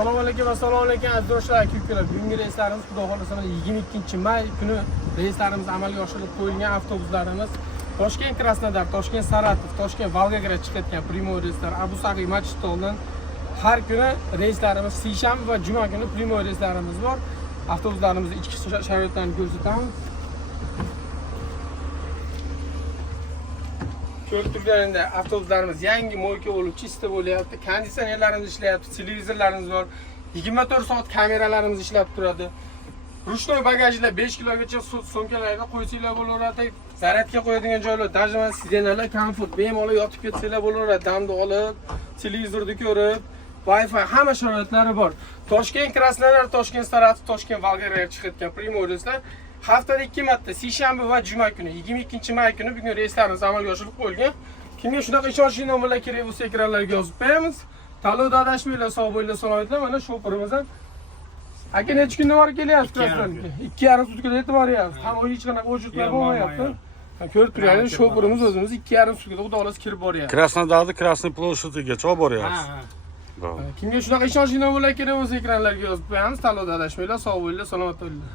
Assalomu alaykum, assalomu alaykum aziz do'stlar, kuyklar. Bugungi reyslarimiz xudo xolasa 22-may kuni reyslarimiz amalga oshirilib qo'yilgan avtobuslarimiz Toshkent Krasnodar, Toshkent Saratov, Toshkent Volgograd chiqayotgan primoy reyslar Abu Sag'iy Machitoldan har kuni reyslarimiz seshanba va juma kuni primoy reyslarimiz bor. Avtobuslarimizni ichki sharoitlarini ko'rsatamiz. Ko'rib turganingda avtobuslarimiz yangi mo'yka bo'lib chista bo'lyapti. Konditsionerlarimiz ishlayapti, televizorlarimiz bor. 24 soat kameralarimiz ishlab turadi. Ruchnoy bagajlar 5 kilogacha sumkalarda qo'ysanglar bo'laveradi. Zaryadga qo'yadigan joylar, dajman sirenalar, komfort, bemalol yotib ketsanglar bo'laveradi. Damni olib, televizorni ko'rib, Wi-Fi hamma sharoitlari bor. Toshkent Krasnodar, Toshkent Saratov, Toshkent Volgograd chiqayotgan primoy reyslar haftada 2 marta seshanba va juma kuni 22-may kuni bugun reyslarimiz amalga oshirilib qo'yilgan. Kimga shunaqa ishonchli nomerlar kerak bo'lsa ekranlarga yozib qo'yamiz. Tanlovda adashmanglar, sog' bo'linglar, salomatlar. Mana shoferimizdan aka necha kunda borib kelyapsiz Krasnodarga? 2,5 sutkada yetib boryapsiz. Ham hech qanaqa o'chirtma bo'lmayapti. Ko'rib turganingiz shoferimiz o'zimiz 2,5 sutkada xudo xolasa kirib boryapti. Krasnodarda Krasnoy ploshadigacha olib boryapsiz. Kimga shunaqa ishonchli nomerlar kerak bo'lsa ekranlarga yozib qo'yamiz. Tanlovda adashmanglar, sog' bo'linglar, salomat bo'linglar.